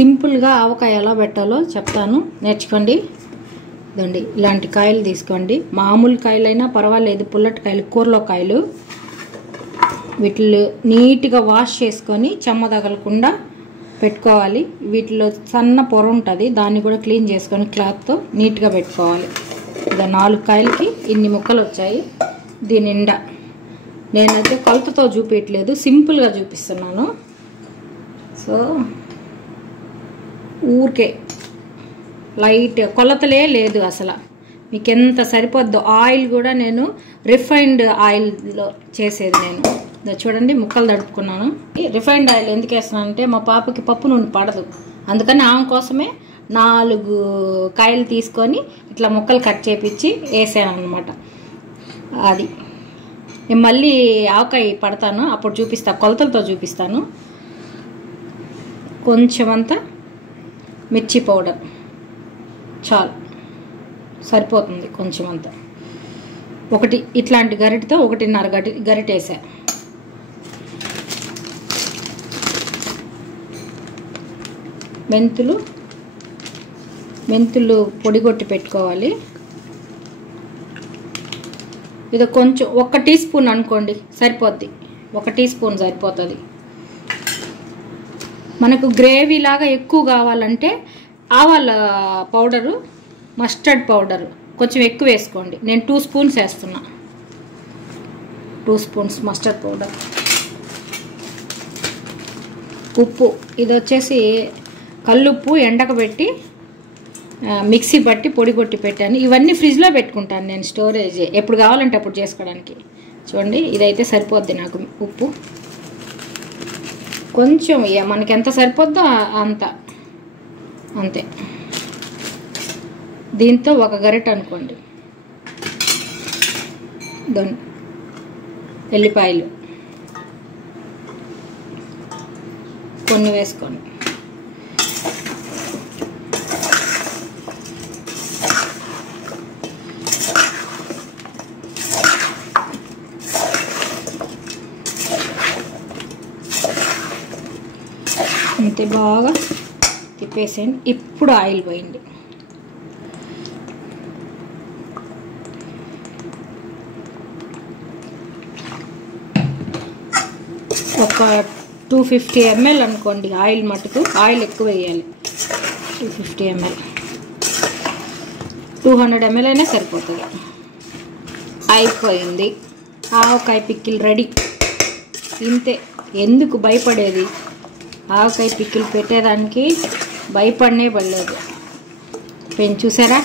సింపుల్గా ఆవకాయ ఎలా పెట్టాలో చెప్తాను, నేర్చుకోండి. ఇదండి, ఇలాంటి కాయలు తీసుకోండి. మామూలు కాయలైనా పర్వాలేదు, పుల్లటి కాయలు, కూరలో కాయలు. వీటిలో నీట్గా వాష్ చేసుకొని చెమ్మ తగలకుండా పెట్టుకోవాలి. వీటిలో సన్న పొర ఉంటుంది, దాన్ని కూడా క్లీన్ చేసుకొని క్లాత్తో నీట్గా పెట్టుకోవాలి. ఇక 4 కాయలకి ఇన్ని ముక్కలు వచ్చాయి. దీని నిండా నేనైతే కొలతతో చూపించట్లేదు, సింపుల్గా చూపిస్తున్నాను. సో ఊరికే లైట్, కొలతలే లేదు అసలు, మీకు ఎంత సరిపోద్దో. ఆయిల్ కూడా నేను రిఫైన్డ్ ఆయిల్లో చేసేది. నేను చూడండి ముక్కలు తడుపుకున్నాను. రిఫైన్డ్ ఆయిల్ ఎందుకు వేస్తున్నానంటే మా పాపకి పప్పు నూనె పడదు, అందుకని ఆమె కోసమే 4 కాయలు తీసుకొని ఇట్లా ముక్కలు కట్ చేపించి వేసాను అనమాట. అది నేను మళ్ళీ ఆవకాయ పడతాను, అప్పుడు చూపిస్తా, కొలతలతో చూపిస్తాను. కొంచెం అంతా మిర్చి పౌడర్ చాలు, సరిపోతుంది. కొంచెం అంతా, ఒకటి ఇట్లాంటి గరిటతో 1.5 గరిట వేసా. మెంతులు పొడిగొట్టి పెట్టుకోవాలి. ఇది కొంచెం 1 టీ స్పూన్ అనుకోండి, సరిపోద్ది. 1 టీ స్పూన్ సరిపోతుంది. మనకు గ్రేవీ లాగా ఎక్కువ కావాలంటే ఆవాల పౌడరు, మస్టర్డ్ పౌడరు కొంచెం ఎక్కువ వేసుకోండి. నేను 2 స్పూన్స్ వేస్తున్నా. 2 స్పూన్స్ మస్టర్డ్ పౌడర్. ఉప్పు, ఇది వచ్చేసి కల్లుప్పు ఎండకబెట్టి మిక్సీ బట్టి పొడి కొట్టి పెట్టాను. ఇవన్నీ ఫ్రిడ్జ్లో పెట్టుకుంటాను నేను, స్టోరేజ్ ఎప్పుడు కావాలంటే అప్పుడు చేసుకోవడానికి. చూడండి, ఇదైతే సరిపోద్ది నాకు. ఉప్పు కొంచెం మనకి ఎంత సరిపోద్దో అంతే. దీంతో 1 గరిట అనుకోండి. ఎల్లిపాయలు కొన్ని వేసుకోండి. అంతే, బాగా తిప్పేసేయండి. ఇప్పుడు ఆయిల్ పోయండి. ఒక 250 ml అనుకోండి ఆయిల్ మటుకు. ఆయిల్ ఎక్కువ వేయాలి. 250 ml, 200 ml అయినా సరిపోతుంది. అయిపోయింది, ఆవకాయ పికిల్ రెడీ. ఇంతే, ఎందుకు భయపడేది? ఆవకాయ పికిల్ పెట్టేదానికి భయపడనే పడలేదు. పెన్ చూసారా,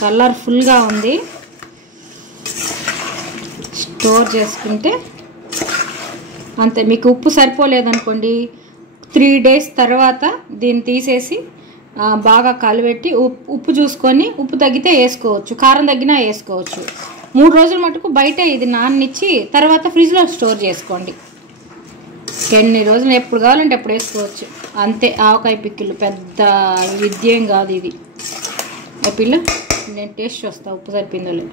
కలర్ఫుల్గా ఉంది. స్టోర్ చేసుకుంటే అంతే. మీకు ఉప్పు సరిపోలేదనుకోండి, 3 days తర్వాత దీన్ని తీసేసి బాగా కలిపెట్టి ఉప్పు చూసుకొని, ఉప్పు తగ్గితే వేసుకోవచ్చు, కారం తగ్గినా వేసుకోవచ్చు. 3 రోజుల మటుకు బయట ఇది నాననిచ్చి తర్వాత ఫ్రిడ్జ్లో స్టోర్ చేసుకోండి. ఎన్ని రోజులు ఎప్పుడు కావాలంటే అప్పుడు వేసుకోవచ్చు. అంతే, ఆవకాయ పికిల్ పెద్ద విద్యేం కాదు ఇది. ఓ పిల్ల, నేను టేస్ట్ చూస్తా ఉప్పు సరిపోయిందో లేదు.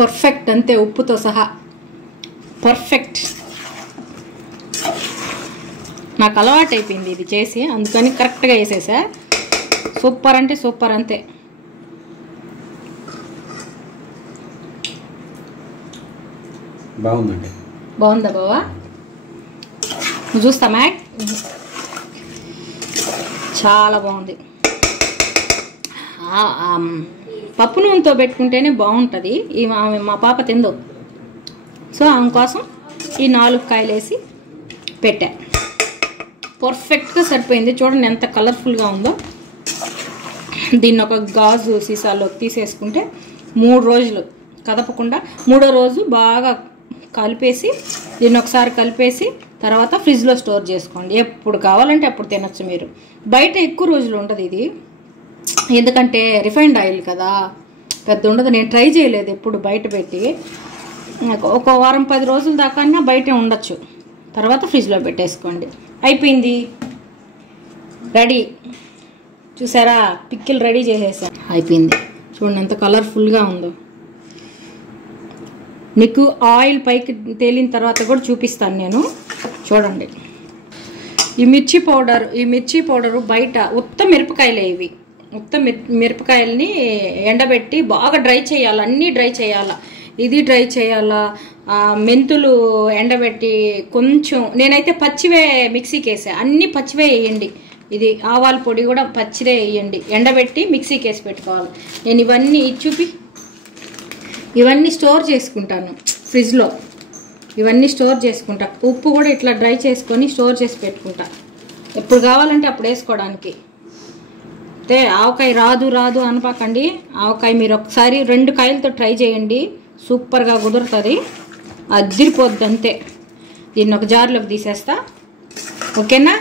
పర్ఫెక్ట్, అంతే, ఉప్పుతో సహా పర్ఫెక్ట్. నాకు అలవాటు అయిపోయింది ఇది చేసి, అందుకని కరెక్ట్గా వేసేసా. సూపర్ అంటే సూపర్, అంతే. బాగుందండి. బాగుందా బావా? నువ్వు చూస్తా మ్యాక్, చాలా బాగుంది. పప్పు నూనెతో పెట్టుకుంటేనే బాగుంటుంది. మా పాప తిందో, సో ఆమె కోసం ఈ 4 కాయలు వేసి పెట్టా. పర్ఫెక్ట్గా సరిపోయింది. చూడండి ఎంత కలర్ఫుల్గా ఉందో. దీన్ని ఒక గాజు సీసాలోకి తీసేసుకుంటే 3 రోజులు కదపకుండా, 3వ రోజు బాగా కలిపేసి దీన్ని ఒకసారి కలిపేసి తర్వాత ఫ్రిడ్జ్లో స్టోర్ చేసుకోండి. ఎప్పుడు కావాలంటే అప్పుడు తినచ్చు మీరు. బయట ఎక్కువ రోజులు ఉండదు ఇది, ఎందుకంటే రిఫైన్డ్ ఆయిల్ కదా, పెద్ద ఉండదు. నేను ట్రై చేయలేదు ఎప్పుడు బయట పెట్టి. ఒక వారం 10 రోజుల దాకా బయటే ఉండొచ్చు. తర్వాత ఫ్రిడ్జ్లో పెట్టేసుకోండి. అయిపోయింది, రెడీ. చూసారా, పిక్కిల్ రెడీ చేసేసా. అయిపోయింది. చూడండి ఎంత కలర్ఫుల్గా ఉందో. మీకు ఆయిల్ పైకి తేలిన తర్వాత కూడా చూపిస్తాను నేను. చూడండి ఈ మిర్చి పౌడరు బయట ఉత్త మిరపకాయలే ఇవి. ఉత్త మిరపకాయలని ఎండబెట్టి బాగా డ్రై చేయాలి, అన్నీ డ్రై చేయాలా. ఇది డ్రై చేయాలా, మెంతులు ఎండబెట్టి కొంచెం, నేనైతే పచ్చివే మిక్సీకి వేసా. అన్నీ పచ్చివే వేయండి. ఇది ఆవాల పొడి కూడా పచ్చిదే వేయండి, ఎండబెట్టి మిక్సీకి వేసి పెట్టుకోవాలి. నేను ఇవన్నీ స్టోర్ చేసుకుంటాను ఫ్రిడ్జ్లో. ఇవన్నీ స్టోర్ చేసుకుంటా. ఉప్పు కూడా ఇట్లా డ్రై చేసుకొని స్టోర్ చేసి పెట్టుకుంటా, ఎప్పుడు కావాలంటే అప్పుడు వేసుకోవడానికి. అయితే ఆవకాయ రాదు అనపాకండి. ఆవకాయ మీరు ఒకసారి 2 కాయలతో ట్రై చేయండి, సూపర్గా కుదురుతుంది, అదిరిపోద్ది అంతే. దీన్ని ఒక జార్లోకి తీసేస్తా, ఓకేనా.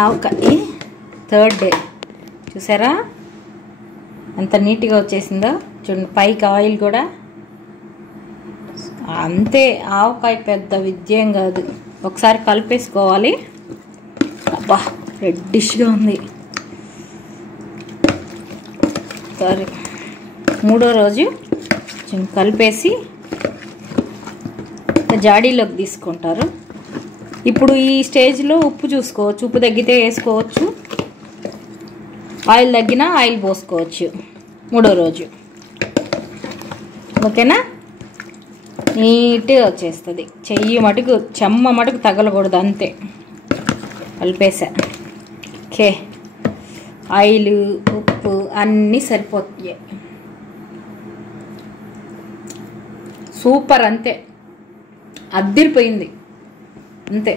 ఆవకాయ 3rd డే చూసారా ఎంత నీట్గా వచ్చేసిందో చూడండి. పైకి ఆయిల్ కూడా అంతే. ఆవకాయ పెద్ద విద్యేం కాదు, ఒకసారి కలిపేసుకోవాలి. అబ్బా రెడ్డిష్గా ఉంది. సరే 3వ రోజు కలిపేసి జాడీలోకి తీసుకుంటారు. ఇప్పుడు ఈ స్టేజ్లో ఉప్పు చూసుకోవచ్చు, ఉప్పు తగ్గితే వేసుకోవచ్చు, ఆయిల్ తగ్గినా ఆయిల్ పోసుకోవచ్చు 3వ రోజు, ఓకేనా. నీట్గా వచ్చేస్తుంది. చెమ్మ మటుకు తగలకూడదు, అంతే. కలిపేసా, ఓకే. ఆయిల్ ఉప్పు అన్నీ సరిపోతాయి, సూపర్, అంతే. అద్దిరిపోయింది అంతే.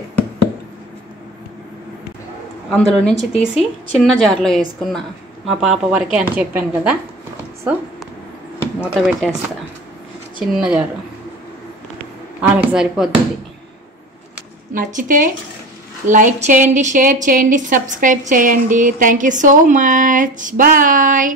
అందులో నుంచి తీసి చిన్న జార్లో వేసుకున్నా, మా పాప వరకే అని చెప్పాను కదా. సో మూత పెట్టేస్తా, చిన్న జారు, ఆమెకు సరిపోద్ది. నచ్చితే లైక్ చేయండి, షేర్ చేయండి, సబ్స్క్రైబ్ చేయండి. Thank you so much, bye.